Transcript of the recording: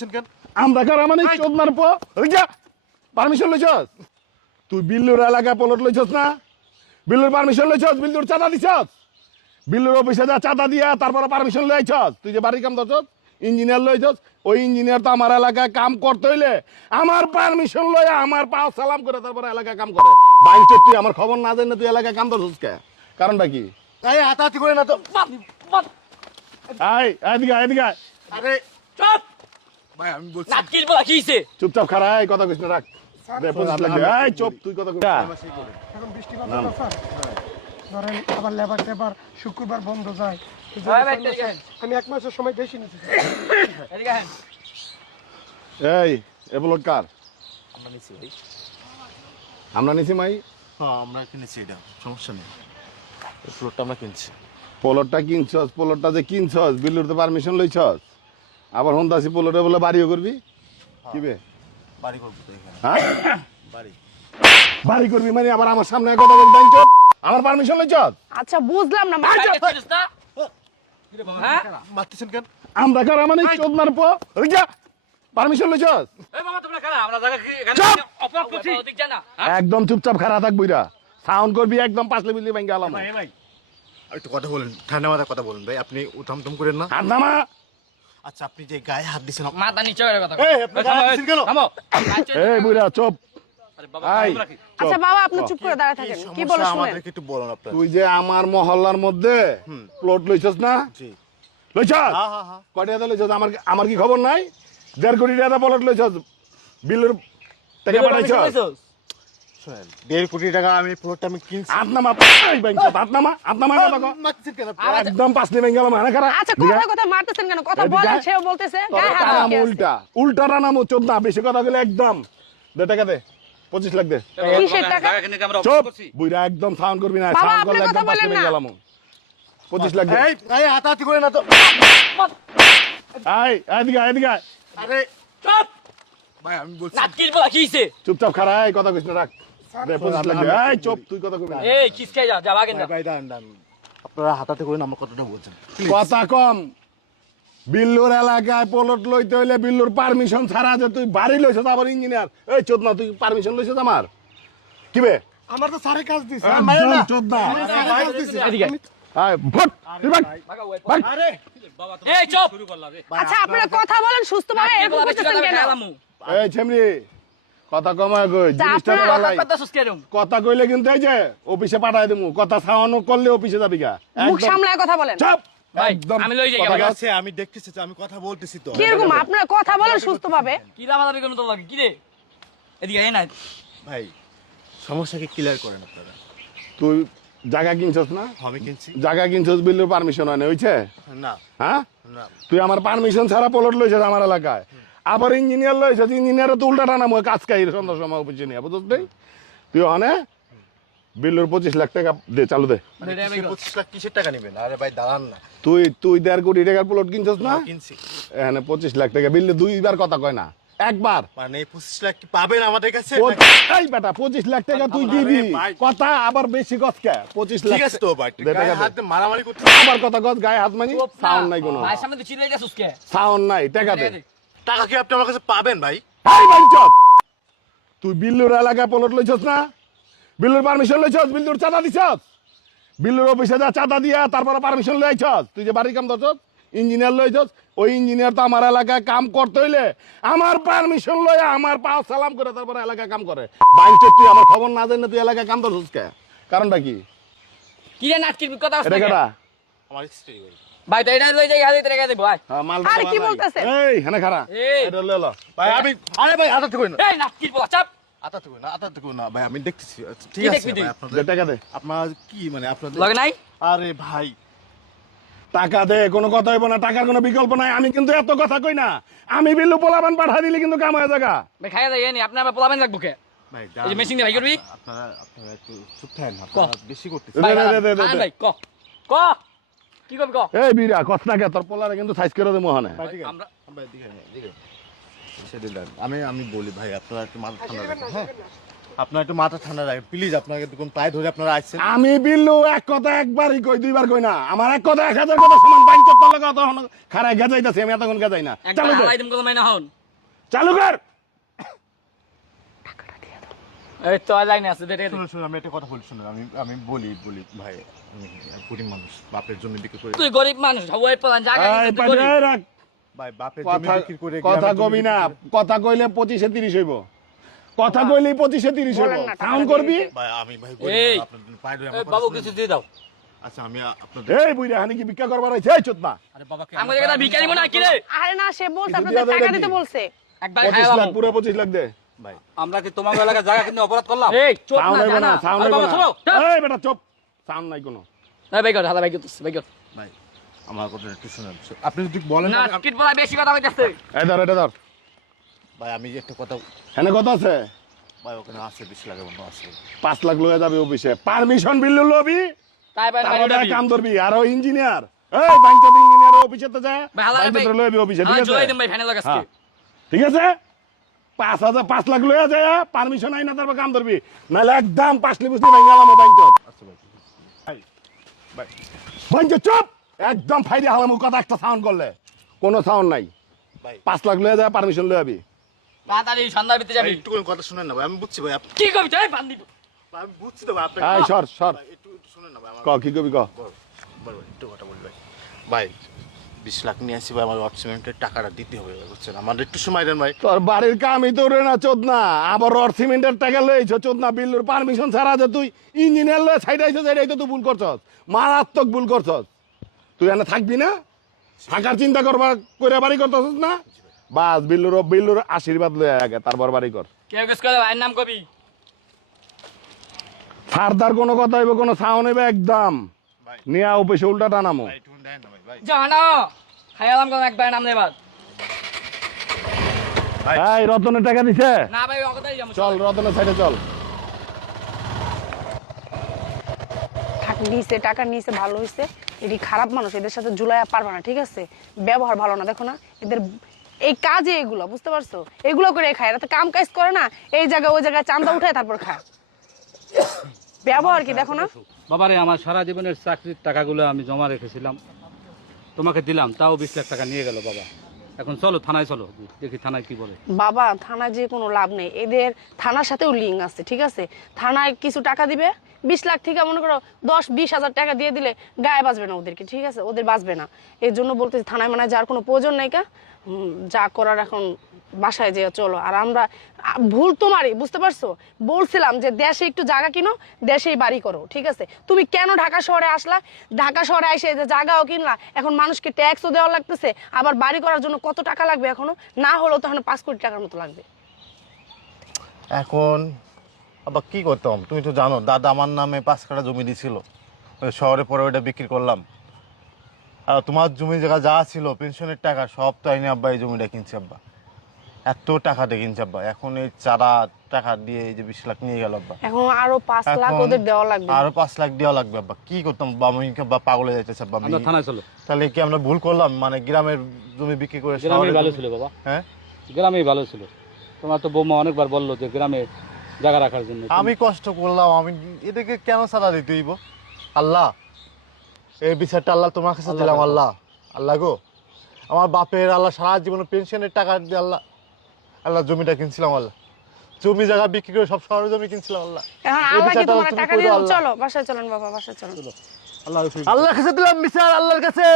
মারতেছেন কেন? আমরা কারা মানে চোদ মারবো পারমিশন লইছস তুই বিল্লুর এলাকায় পলট লইছস না বিল্লুর পারমিশন লইছস বিল্লুর চাঁদা দিছস বিল্লুর অফিসে যা চাঁদা দিয়া তারপরে পারমিশন লইছস তুই যে বাড়ি কাম দছস ইঞ্জিনিয়ার লইছস ওই ইঞ্জিনিয়ার তো আমার এলাকায় কাম করতে হইলে আমার পারমিশন লইয়া আমার পাও সালাম করে তারপরে এলাকায় কাম করে বাইরে তুই আমার খবর না জানি তুই এলাকায় কাম দছস কে কারণটা কি এই হাতাহাতি করে না তো। আয় এদিকে এদিকে আরে চুপ ভাই আমি বলছি নাটকির বলা কি হইছে চুপচাপ খারা এই কথা কইছ না রাখ দে পজিশ লাগবে এই চুপ তুই কথা কইছ এখন বৃষ্টি বাদল স্যার ধরেন আবার লেবার টেবার শুক্রবার বন্ধ যায় ভাই ভাই এদিকে আহেন। আমি 1 মাসের সময় বেশি নিচ্ছি এদিকে আহেন। এই এ ব্লক কার আমরা নিছি ভাই। আমরা নিছি মাই হ্যাঁ আমরা কিনেছি, এটা সমস্যা নেই, ফ্লোরটা আমরা কিনছি। পোলরটা কিনছস পোলরটা যে কিনছস বিল্লুর তো পারমিশন লইছস আবার হন্দাসি পোলরে বলে বাড়িও করবি কিবে বাড়ি করবো তো এখানে, হ্যাঁ বাড়ি। বাড়ি করবি মানে আবার আমার সামনে কথা বলতে চুপ আমার পারমিশন লইছস আচ্ছা বুঝলাম না ভাই, দেখছিস না? হ্যাঁ? মারতেছেন কেন? আমরা কারা মানে চোদ মারবো পারমিশন লইছস এই বাবা, তোমরা কারা? আমরা জায়গা কি এখানে চুপ! অপরাধ করছি? ওদিক যা না, হ্যাঁ? একদম চুপচাপ খারা থাক বইরা সাউন্ড করবি একদম পাঁচলে বিলি ভাঙ্গা আলাম ভাই একটু কথা বলেন, ঠান্ডা মাথায় কথা বলেন ভাই, আপনি উঠামটুম করেন না। হাত নামা আচ্ছা আপনি যে গায়ে হাত দিছেন, মাথা নিচে করে কথা এই, আপনি গায়ে হাত দিছেন কেন? থামো। এই বুইরা চুপ আরে বাবা, আই তোমরা কি? আচ্ছা বাবা আপনি চুপ করে দাঁড়া কি থাকেন কি সমস্যা বলো শুনেন আমাদেরকে একটু বলুন আপনার। তুই যে আমার মহল্লার মধ্যে প্লট লইছস না জি। লইছস হ্যাঁ হ্যাঁ হ্যাঁ। কয়টা টাকা লইছস আমার আমার কি খবর নাই 1.5 কোটি টাকা প্লট লইছস বিলের টাকা পাঠাইছস শুনেন, 1.5 কোটি টাকা আমি প্লটটা আমি কিনছি। হাত নামা এই ব্যাংক হাত নামা কথা কও মারতেছেন কেন? একদম পাঁচলে ভেঙে গেলাম হ্যাঁ খারাপ আচ্ছা কথা মারতেছেন কেন কথা এদিকে বলেন আয়। সেও বলতেছে গায়ে হাত নাম দিয়ে আছে। উল্টা উল্টাটা নাম চোদ না বেশি কথা বলে একদম দে টাকা দে 25 লাখ দে কিসের টাকা? জায়গা কিনে কি আমরা চুপ অপরাধ করছি? বুইরা একদম সাউন্ড করবি না বাবা, সাউন্ড আপনি করলে কথা একদম পাঁচলে বলেন ভেঙে না। গেলাম 25 লাখ দে এই হাতাহাতি করে না তো। আয় এদিকে এদিকে আরে চুপ! ভাই আমি বলছি নাটকির বলা কি হইছে? চুপচাপ খারা এই কথা কইছ না রাখ দে 25 লাখ দে এই চুপ তুই কথা কইবি না এই কিসকাই যা, যা বাগেন না। ভাই দাঁড়ান দাঁড়ান, আপনারা হাতাতে করেন আমার কথাটা বলছেন। কথা কম বিল্লুর এলাকায় প্লট লইতে হইলে বিল্লুর পারমিশন ছাড়া যে তুই বাড়ি লইছস আবার ইঞ্জিনিয়ার এই চোদ না তুই পারমিশন লইছস আমার কিবে আমার তো সারে কাজ দিছে। একদম চোদ না এদিকে আয়। আয় ভট তুই ভাগ ভাগ আরে বাবা, তোমরা এই চুপ! শুরু করলা রে। আচ্ছা আপনারা কথা বলেন সুস্থভাবে নাটকির এরকম বলা বেশি করতেছেন কথা কেন খেলামু। এই ছেমরি কথা কমায় কই তা জিনিসটা আপনার- ভালাই কথা কইতাছিস কেরম? কথা কইলে কিন্তু এই যে অফিসে পাঠায় দেবো কথা সাওয়ানো করলে অফিসে যাবি গা মুখ একদম সামলায় কথা বলেন চাপ ভাই, একদম আমি লই যাই কথা গা। কও। আছে, আমি দেখতেছি তো, আমি কথা বলতেছি তো। কি রকম আপনারা কথা বলেন সুস্থভাবে কি লাফালাফি করুন তো লাগে, কি রে? এদিকে আয় না। ভাই সমস্যাকে ক্লিয়ার করেন আপনারা। তুই জায়গা কিনছস না আমি কিনছি জায়গা কিনছস বিল্লুর পারমিশন হয় না হইছে না হ্যাঁ না তুই আমার পারমিশন ছাড়া প্লট লইছস আমার এলাকায় আবার ইঞ্জিনিয়ার লইছস ইঞ্জিনিয়ার তো উল্টা টানা মই কাজ কাই সন্ধ্যার সময় অফিসে নিয়ে বুঝছ নাই তুই ওখানে বিল্লুর 25 লাখ টাকা দে চালু দে মানে কিসের 25 লাখ কিসের টাকা নেবেন? আরে ভাই দাঁড়ান না, তুই তুই 1.5 কোটি টাকার প্লট কিনছস না আমি কিনছি। এখানে 25 লাখ টাকা বিল্লু দুইবার কথা কয় না একবার মানে 25 লাখ কি পাবেন আমাদের কাছে? এই বেটা 25 লাখ টাকা তুই আরে দিবি ভাই। কথা আবার বেশি কসকে 25 লাখ ঠিক আছে তো ভাই, দে টাকা গায়ে দে। হাত দিয়ে মারামারি করতে আবার কথা কস গায়ে হাত মানি চুপ না। সাউন্ড নাই কোনো ভাইয়ের সামনে তুই চিল্লাই যাচ্ছিস কে? সাউন্ড নাই টাকা দে টাকা কি আপনি আমার কাছে পাবেন ভাই? এই বাঞ্চত তুই বিল্লুর এলাকায় প্লট লইছস না বিল্লুর পারমিশন লইছস বিল্লুর চাঁদা দিছস বিল্লুর অফিসে যা চাঁদা দিয়া তারপরে পারমিশন লইছস তুই যে বাড়ি কাম দছস ইঞ্জিনিয়ার লইছস ওই ইঞ্জিনিয়ার তো আমার এলাকায় কাম করতে হইলে আমার পারমিশন লইয়া আমার পাও সালাম করে তারপরে এলাকায় কাম করে বাঞ্চত তুই আমার খবর না জানি তুই এলাকায় কাম দছস কে কারণটা কি কি রে নাটকির কথা এটা হচ্ছে কেডা আমার স্ত্রী ভাই। ভাই, তো এটা লই যাই, হাতে টাকা দে ভাই। হ্যাঁ, মাল আরে কি বাবা নাই। বলতেছেন? এই হেনে খারা এই। এটা লয়ে ল ভাই আমি আরে ভাই হাতাতে করেন না, এই নাটকির বলা চাপ। হাতাতে করেন না, হাতাতে করেন না ভাই, আমি দেখতেছি। আচ্ছা, ঠিক কি আছে দেখবি তুই? ভাই, আপনাদের দে টাকা দে আপনার কি মানে আপনাদের লগে নাই? আরে ভাই টাকা দে কোনো কথা হইব না টাকার কোনো বিকল্প নাই আমি কিন্তু এত কথা কই না আমি বিল্লু পোলাবান পাঠা দিলে কিন্তু কাম হয়ে জায়গা ভাই খাইয়া যাই নি, আপনি আবার পোলাবেন লাগবো কে? ভাই এই যে মেশিন দিয়ে ভাই করবি? আপনারা একটু চুপ থাকেন, আপনারা বেশি করতেছেন। দে, ভাই, দে, দে, দে, আন দে। ভাই, ক। ক। কি করবি ক? এই বিরা কথা কে তোর পোলারে কিন্তু সাইজ করে দেবো ওখানে ভাই, ঠিক আছে। আমরা- ভাই, দিকে আয়, দিকে আয়। সেদিন দেন। আমি বলি ভাই আপনারা একটু মাথা ঠান্ডা রাখেন, হ্যাঁ আপনার একটু মাথা ঠান্ডা রাখেন প্লিজ, আপনাকে দেখুন পায়ে ধরে আপনারা আসছেন। আমি বিল্লু এক কথা একবারই কই, দুইবার কই না। আমার এক কথা 1000 কথা সমান। বাইঞ্চত তলে কথা খারাই গেজাইতাছি, আমি এতক্ষণ গেজাই না। একবার চালু কর, হালাই দিম কত মাইনা হন। চালু কর। এই তো লাইনে আছে দে দে দে। শুনুন শুনুন, আমি একটা কথা বলি, শুনুন আমি বলি ভাই, আমি গরিব মানুষ, বাপের জমি বিক্রি করে, তুই গরিব মানুষ হওয়াই পালান জায়গা এই কিন্তু তুই পাইরে গরিব। রাখ। ভাই বাপের জমি কথা বিক্রি করে, কথা গ্রামের জমি কবি না, বিক্রি করে- কথা কইলে 25-30 হইব। কথা কইলেই 25-30 হইব। বলেন না, টাকা সাউন্ড দিয়ে করবি? দিতে। ভাই আমি ভাই এই, গরিব, আপনার পায়ে ধরে এই আমার বাবু কথা কিছু শুনুন। দিয়ে দাও। আচ্ছা আমি আপনাদের এই বুইরা হানি কি ভিক্ষা করবার আইছে? এই চোদনা, আরে বাবা আমার জায়গাটা ভিখারি মনে হয় কি রে? আরে না, সে বলছে কিছু আপনাদের দিয়া দাও টাকা নাকি? দিতে বলছে। একবার 25 খাইলাম। লাখ, পুরো 25 লাখ দে। ভাই আমরা কি তোমার এলাকায় জায়গা কিনে অপরাধ করলাম? এই চুপ সাউন্ড না হইব না, জানা। সাউন্ড আরে হইব বাবা না। শোনো। এই বেটা চুপ, সাউন্ড নাই কোনো। এই ভাই কর হালা ভাই করতেছ ভাই কর। ভাই আমার কথা একটু শুনুন, আপনি যদি বলেন না আমি- কিট বলা বেশি কথা কইতাছে। এই ধর, এটা ধর। ভাই আমি একটা কথা, এনে কত আছে? ভাই ওখানে আছে 20 লাখের মতো আছে। 5 লাখ লয়ে যাবে অফিসে। পারমিশন বিল্লু লবি, তাই ভাই তারপরে কাম ধরবি। আর ওই ইঞ্জিনিয়ার, এই বাইঞ্চত ইঞ্জিনিয়ার অফিসে তো যা, ভাই হালা ভাই বাইঞ্চত লয়ে অফিসে, ঠিক হ্যাঁ আছে? জয় দিম ভাই ফাইনাল লাগাসকে। হ্যাঁ, ঠিক আছে? 5 লাখ লয়ে যায়, পারমিশন আইনা তারপর কাম ধরবি, নাহলে একদম পাঁচলি পুছলি ভাঙালাম বাইঞ্চত। আচ্ছা ভাই ভাই বাইঞ্চত চুপ, একদম ফাইরে হালামু কথা একটা সাউন্ড করলে। কোনো সাউন্ড নাই। ভাই 5 লাখ লয়ে যায়, পারমিশন লয়ে যাবি। তাড়াতাড়ি সন্ধ্যা ভিতরে যাবি। একটু করে কথা শুনেন না ভাই, আমি বুঝছি ভাই, কি কবি তাই বান্দি। আমি বুঝছি তো ভাই, আপনি এই সর সর, ভাই, একটু শুনেন না ভাই, আমার ক কি কবি ক। বড় একটু কথা বলি ভাই। ভাই 20 লাখ নিয়ে আসি ভাই, আমার ওয়ার্ক সিমেন্টের টাকাটা দিতে হবে বুঝছেন, আমার একটু সময় দেন ভাই। তোর বাড়ির কামই তো রে না চোদনা, আবার রড সিমেন্টের টাকা লইছ চোদনা। বিল্লুর পারমিশন ছাড়া যে তুই ইঞ্জিনিয়ার লয়ে ছাইড়াইছস, এটাই তো তুই ভুল করছস, মারাত্মক ভুল করছস। তুই এনে থাকবি না, থাকার চিন্তা করবার করে বাড়ি করতেছস না? বাস বিল্লুর আশীর্বাদ লয়ে আগে তারপর বাড়ি কর। কেউ কিছু করে ভাইয়ের নাম কবি। ফারদার কোনো কথা হইব, কোনো সাউন্ড হইবে একদম ভাই নিয়া অফিসে উল্টা টানামো। ভাই একটু দেন না ভাই। ভাই জানা খাইলাম কোন একবার নাম নেবার। এই রতনের টাকা দিছে? না ভাই অকতাই যাবো। চল রতনের সাইডে চল। নিচে টাকা নিচে ভালো হয়েছে। এটি খারাপ মানুষ, এদের সাথে জুলাইয়া পারবে না, ঠিক আছে? ব্যবহার ভালো না, দেখো না এদের এই কাজে, এগুলো বুঝতে পারছো? এগুলো করে খায়, এরা তো কাম কাজ করে না, এই জায়গায় ওই জায়গায় চান্দা উঠায় তারপর খায়। ব্যবহার কি দেখো না? বাবারে, আমার সারা জীবনের চাকরির টাকাগুলো আমি জমা রেখেছিলাম, তোমাকে দিলাম, তাও 20 লাখ টাকা নিয়ে গেল বাবা। এখন চলো থানায়, চলো দেখি থানায় কি বলে। বাবা থানায় যে কোনো লাভ নেই, এদের থানার সাথেও লিঙ্ক আছে, ঠিক আছে? থানায় কিছু টাকা দিবে, 20 লাখ থেকে মনে করো 10-20 হাজার টাকা দিয়ে দিলে গায়ে বাঁচবে না ওদেরকে, ঠিক আছে? ওদের বাঁচবে না। এর জন্য বলতেছি থানায় মানে যাওয়ার কোনো প্রয়োজন নেই। যা করার এখন বাসায় যেয়ে চলো। আর আমরা ভুল তোমারই, বুঝতে পারছো? বলছিলাম যে দেশে একটু জায়গা কিনো, দেশেই বাড়ি করো, ঠিক আছে? তুমি কেন ঢাকা শহরে আসলা? ঢাকা শহরে এসে যে জায়গাও কিনলা, এখন মানুষকে ট্যাক্সও দেওয়া লাগতেছে, আবার বাড়ি করার জন্য কত টাকা লাগবে? এখনো না হলেও তো এখন 5 কোটি টাকার মতো লাগবে। এখন আবার কি করতাম, তুমি তো জানো দাদা আমার নামে 5 কাঠা জমি দিছিল, ওই শহরে পরে ওইটা বিক্রি করলাম। আর তোমার জমি জায়গা যা ছিল পেনশনের টাকা সব তো আইনি আব্বা এই জমিটা কিনছে আব্বা, এত টাকা দিয়ে কিনছে আব্বা। এখন এই চারা টাকা দিয়ে এই যে 20 লাখ নিয়ে গেল আব্বা, এখন আরো 5 লাখ এখন ওদের দেওয়া লাগবে। আরো 5 লাখ দেওয়া লাগবে আব্বা। কি করতাম আব্বা, আমি কি আব্বা পাগল হয়ে যাইতেছে আব্বা। আমরা থানায় চলো। তাহলে কি আমরা ভুল করলাম, মানে গ্রামের জমি বিক্রি করে গ্রামেই শহরে ভালো জমি- ছিল বাবা, হ্যাঁ গ্রামেই ভালো ছিল। তোমার তো বৌমা অনেকবার বললো যে গ্রামে জায়গা রাখার জন্য। আমি কষ্ট করলাম, আমি এটাকে কেন সারা দিতে হইব? আল্লাহ এই বিচারটা আল্লাহ তোমার কাছে দিলাম। আল্লাহ আল্লাহ গো, আমার বাপের আল্লাহ সারা জীবন পেনশনের টাকা দিয়ে আল্লাহ আল্লাহ জমিটা কিনছিলাম, আল্লাহ জমি জায়গা বিক্রি করে সব শহরের জমি কিনছিলাম আল্লাহ। এখন এই আল্লাহ কি বিচারটা তোমার তুমি টাকা করে দিয়ে দাও, আল্লাহ। চলো বাসায় চলেন বাবা, বাসায় চলেন। আল্লাহর কাছে দিলাম বিচার, আল্লাহর কাছে।